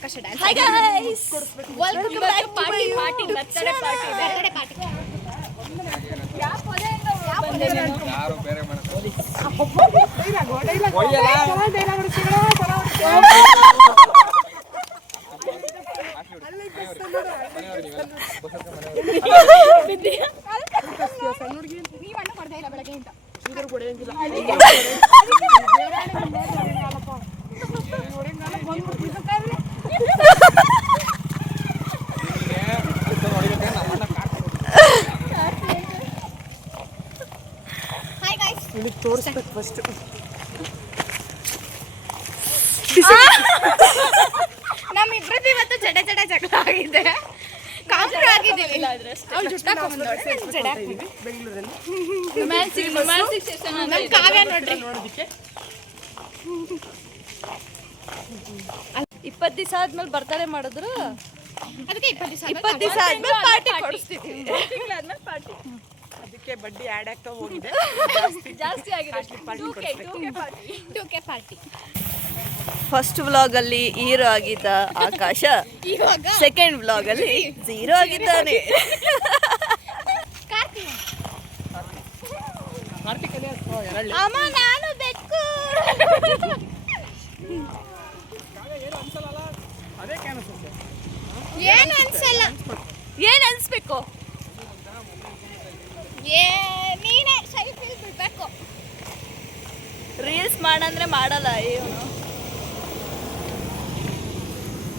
Akash dance. Hi guys. Welcome back to my birthday party. ಯಾರು ಬೇರೆ ಮಾಡ್ತಾರೆ ತೋರಿಸ್ಬೇಕು ಫಸ್ಟ್. ನಮ್ಮಿಬ್ರದ್ದು ಇವತ್ತು ಜಡೆ ಜಗಳ ಆಗಿದೆ. ಕಾಂಪ್ರ ಆಗಿದ್ದೀವಿ. ಬೆಂಗಳೂರಲ್ಲಿ ನಮ್ ಕಾವ್ಯ ನೋಡ್ರಿ 20 ದಿವಸ ಆದ್ಮೇಲೆ ಬರ್ತಾರೆ ಮಾಡಿದ್ರು. ಅದಕ್ಕೆ 20 ದಿವಸ ಆದ್ಮೇಲೆ ಪಾರ್ಟಿ ಕೊಡಿಸ್ತೀವಿ. ಪಾರ್ಟಿ ಅದಕ್ಕೆ ಬಡ್ಡಿ ಆ್ಯಡ್ ಆಗ್ತಾ ಹೋಗಿದೆ. ಜಾಸ್ತಿ ಆಗಿದೆ. 2K party. ಫಸ್ಟ್ ವ್ಲಾಗ್ ಅಲ್ಲಿ ಹೀರೋ ಆಗಿದ್ದ ಆಕಾಶ ಇವಾಗ ಸೆಕೆಂಡ್ ವ್ಲಾಗ್ ಅಲ್ಲಿ ಝೀರೋ ಆಗಿದ್ದಾನೆ. ಅಮ್ಮ ನಾನು ಬೆಕ್ಕು. ಏನು ಅನ್ಸಲ್ಲ. ಏನ್ ಅನ್ಸ್ಬೇಕು? ನೀನೇ ಸೆಲ್ಫಿ ಬಿಡ್ಬೇಕು. ರೀಲ್ಸ್ ಮಾಡಂದ್ರೆ ಮಾಡಲ್ಲ ಇವನು.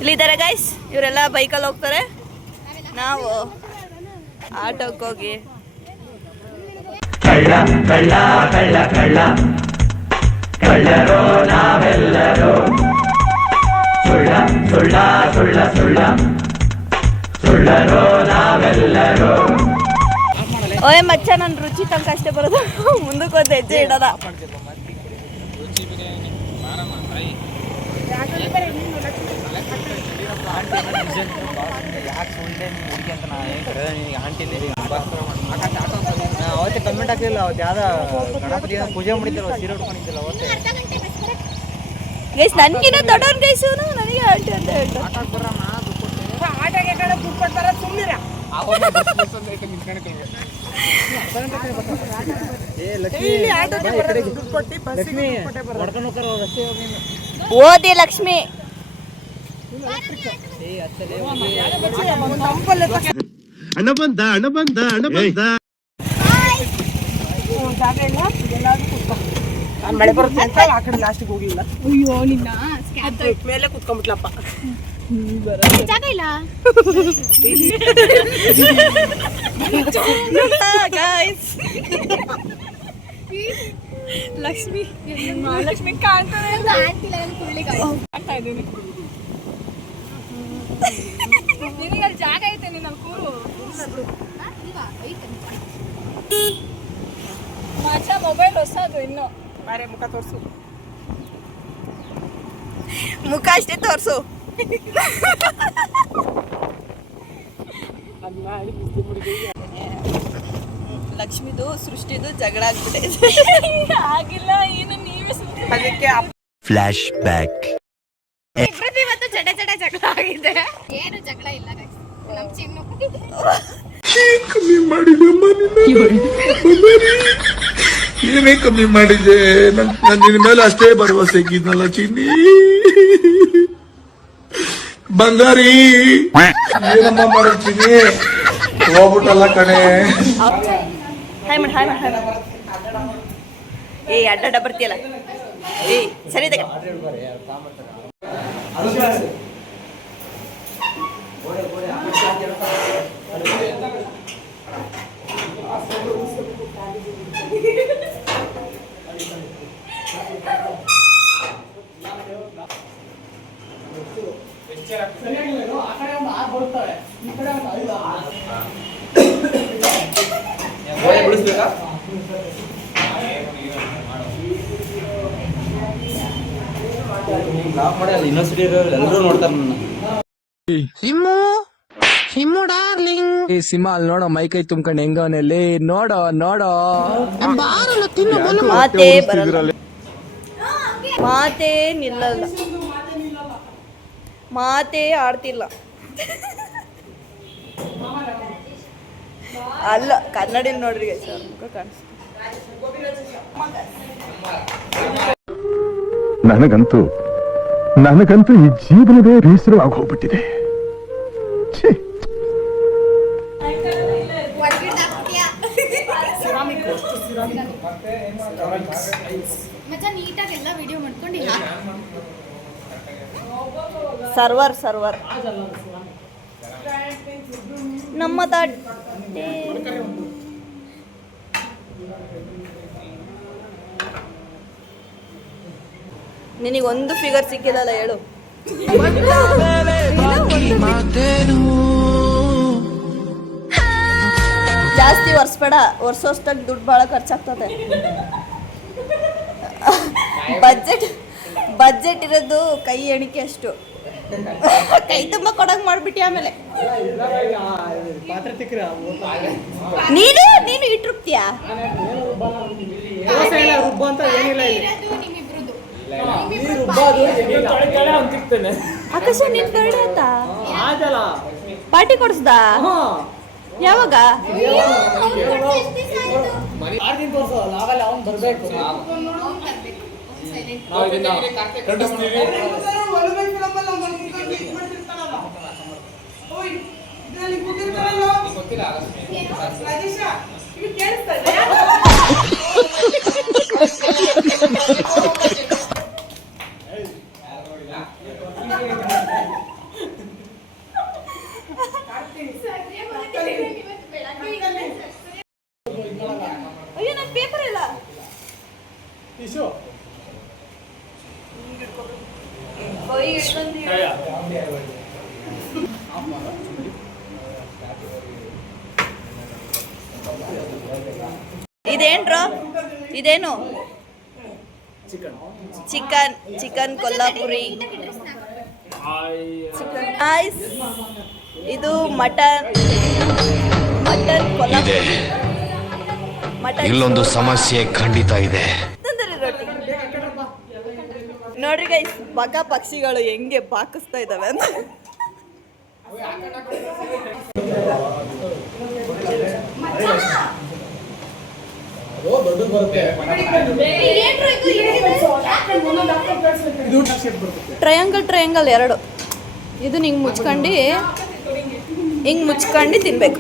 ಇಲ್ಲಿದ್ದಾರೆ ಗೈಸ್, ಇವರೆಲ್ಲ ಬೈಕಲ್ಲಿ ಹೋಗ್ತಾರೆ, ನಾವು ಆಟೋಕ್ಕೆ ಹೋಗಿ. ಕಳ್ಳ ಕಳ್ಳ ಕಳ್ಳ ಕಳ್ಳ ಕಳ್ಳರೋ ನಾವೆಲ್ಲರೂ, ಸುಳ್ಳ ಸುಳ್ಳ ಸುಳ್ಳ ಸುಳ್ಳ ಸುಳ್ಳರೋ ನಾವೆಲ್ಲರೂ. ಓಯ್ ಮಚ್ಚ, ನನ್ನ ರುಚಿ ತನಕ ಅಷ್ಟೇ ಬರೋದು, ಮುಂದಕ್ಕೆ ಒಂದು ಹೆಜ್ಜೆ ಇಡೋದ. ಅವತ್ತೇ ಕಮೆಂಟ್ ಹಾಕ್ಲಿಲ್ಲ. ಅವತ್ತು ಯಾವ್ದ ಗಣಪತಿ ಪೂಜೆ ಮಾಡಿದ್ದಲ್ಲ, ಸೀರೆ ಉಟ್ಕೊಂಡಿದ್ದಿಲ್ಲ ಅವತ್ತೇ. ಗೈಸ್ ನನ್ಗಿನ್ನ ದೊಡ್ಡವ್ರ ಗೈಸ್, ನನಗೆ ಆಂಟಿ ಅಂತ ಹೇಳ್ತಾರೆ. ಆಟೋಗೆ ಕಡೆ ದುಡ್ಡು ಕೊಡ್ತಾರ, ಸುಮ್ಮನಿರ. ಓದಿ ಲಕ್ಷ್ಮಿ. ಹಣ ಬಂದ ಹಣ ಬಂದ ಹಣ ಬಂದ. ಮಳೆ ಬರುತ್ತೆ ಅಂತ ಆ ಕಡೆ ಲಾಸ್ಟಿಗೆ ಹೋಗ್ಲಿಲ್ಲ. ಅಯ್ಯೋ ನಿನ್ನ ಮೇಲೆ ಕುತ್ಕೊಂಡ್ಬಿಟ್ಲಪ್ಪ. ಜಾಗ ಇಲ್ಲ. ಗೈಸ್ ಲಕ್ಷ್ಮಿ ಮಹಾಲಕ್ಷ್ಮಿ ಕಾಣ್ತಾನೆ. ಕಾಣ್ತಿಲ್ಲ ನನ್ನ ಕುಳ್ಳಿಗಳು. ಆಗ್ತಾ ಇದ್ದೀನಿ. ನಿನಗೆ ಅಲ್ಲಿ ಜಾಗ ಐತೆ, ನಿನ್ನ ಕೂರು. ಮಾಚ ಮೊಬೈಲ್ ಹೊಸದು ಇನ್ನು. ಬಾರೆ ಮುಖ ತೋರಿಸು. ಮುಖ ಅಷ್ಟೇ ತೋರ್ಸು. ಲಕ್ಷ್ಮಿದು ಸೃಷ್ಟಿದು ಜಗಳ ಆಗ್ಬಿಟ್ಟೆ. ಆಗಿಲ್ಲ, ಏನು ನೀವೇ ಅದಕ್ಕೆ ಫ್ಲಾಶ್ ಬ್ಯಾಕ್. ಇಬ್ರದ್ದು ಇವತ್ತು ಜಡೆ ಜಗಳ ಆಗಿದೆ. ಏನು ಜಗಳ ಇಲ್ಲ guys. ನಮ್ ಚಿನ್ನು ಕಮ್ಮಿ ಮಾಡಿದೆಮ್ಮ ಏನೇ ಕಮ್ಮಿ ಮಾಡಿದೆ. ನಾನು ನಿನ್ನ ಮೇಲೆ ಅಷ್ಟೇ ಭರವಸೆ ಇದ್ನಲ್ಲ ಚಿನ್ನಿ. ಬಂಗಾರಿ ಏನಮ್ಮ ಮಾಡ್ತೀನಿ, ಹೋಗ್ಬಿಟ್ಟಲ್ಲ ಕಣೆ. ಹಾಯ್ ಮಾಡಿ ಹಾಯ್ ಮಾಡಿ ಹಾಯ್ ಮಾಡಿ. ಏಯ್ ಅಡ್ಡ ಬರ್ತೀಯಲ್ಲ, ಏಯ್ ಸರಿ ತಗ. ಯೂನಿವರ್ಸಿಟಿ ಎಲ್ಲರೂ ನೋಡ್ತಾರೆ ನನ್ನ. ಸಿಂಹ ಅಲ್ಲಿ ನೋಡೋ ಮೈ ಕೈ ತುಂಬ್ಕೊಂಡು ಹೆಂಗವನಲ್ಲಿ ನೋಡೋ ನೋಡೋ. ಮಾತೇ ಬರಲ್ಲ, ಮಾತೇ ನಿಲ್ಲಲ್ಲ. ಮಾತೇ ಆಡ್ತಿಲ್ಲ. ಅಲ್ಲ ಕನ್ನಡಿ ನೋಡ್ರಿ ಸರ್ ಮುಖ ಕಾಣಿಸ್ತು. ನನಗಂತೂ ಈ ಜೀವನವೇ ಬೇಸರವಾಗಿ ಹೋಗ್ಬಿಟ್ಟಿದೆ. ಮಚ್ಚ ನೀಟಾಗಿ ಎಲ್ಲ ವಿಡಿಯೋ ಮಾಡ್ಕೊಂಡು ಸರ್ವರ್ ನಮ್ಮ ತಟ್ಟೆ ನಿನಗೊಂದು ಫಿಗರ್ ಸಿಕ್ಕಿಲ್ಲಲ್ಲ ಹೇಳು. ಜಾಸ್ತಿ ಒರ್ಸ್ಬೇಡ, ಒರ್ಸೋಷ್ಟಕ್ಕೆ ದುಡ್ಡು ಭಾಳ ಖರ್ಚಾಗ್ತದೆ. ಬಜೆಟ್ ಇರೋದು ಕೈ ಎಣಿಕೆ ಅಷ್ಟು. ಕೈ ತುಂಬ ಕೊಡಂಗ್ ಮಾಡ್ಬಿಟ್ಟಿ. ಆಮೇಲೆ ನೀನು ಇಟ್ಟಿರ್ತೀಯಾ? ಆಕಾಶ ನೀನ್ ಬರ್ಡೇ ಆಯ್ತಾ? ಪಾರ್ಟಿ ಕೊಡಿಸ್ದ? ಯಾವಾಗ? ಅಯ್ಯೋ ನನ್ನ ಪೇಪರ್ ಇಲ್ಲ. ಇದೇನ್ರೋ? ಇದೇನು? ಚಿಕನ್ ಕೊಲ್ಲಾಪುರಿ. ರೈಸ್. ಇದು ಮಟನ್ ಕೊಲ್ಲಾಪುರಿ. ಇಲ್ಲೊಂದು ಸಮಸ್ಯೆ ಖಂಡಿತ ಇದೆ. ತಂದೂರಿ ರೊಟ್ಟಿ. ನೋಡ್ರಿ ಗೈಸ್, ಬಕ ಪಕ್ಷಿಗಳು ಹೆಂಗೆ ಬಾಕಿಸ್ತಾ ಇದಾವೆ ಅಂತ. ಟ್ರಯಾಂಗಲ್ ಎರಡು. ಇದು ಹಿಂಗೆ ಮುಚ್ಕೊಂಡು ತಿನ್ಬೇಕು.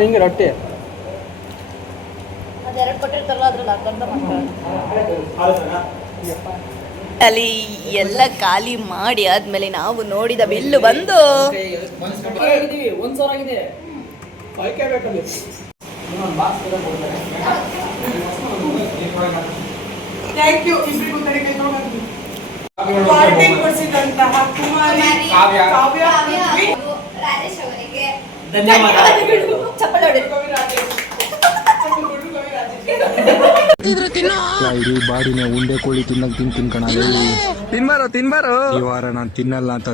ನಿಂಗೆ ರೊಟ್ಟಿ ಅಲ್ಲಿ ಎಲ್ಲ ಖಾಲಿ ಮಾಡಿ ಆದ್ಮೇಲೆ ನಾವು ನೋಡಿದ ಬಿಲ್ಲು ಬಂದು ಥ್ಯಾಂಕ್ ಯು. ಇಬ್ಬರಿಗೂ ಪಾರ್ಟಿ ಕೊಡಿಸಿದಂತಹ ಕುಮಾರಿ ಕಾವ್ಯ ರಾಜೇಶ್ ಅವರಿಗೆ ಧನ್ಯವಾದಗಳು. ಇಡೀ ಬಾಡಿನ ಉಂಡೆ ಕೋಳಿ ತಿನ್ಕಣ. ತಿನ್ಬಾರೋ ಈ ವಾರ ನಾನು ತಿನ್ನಲ್ಲ ಅಂತ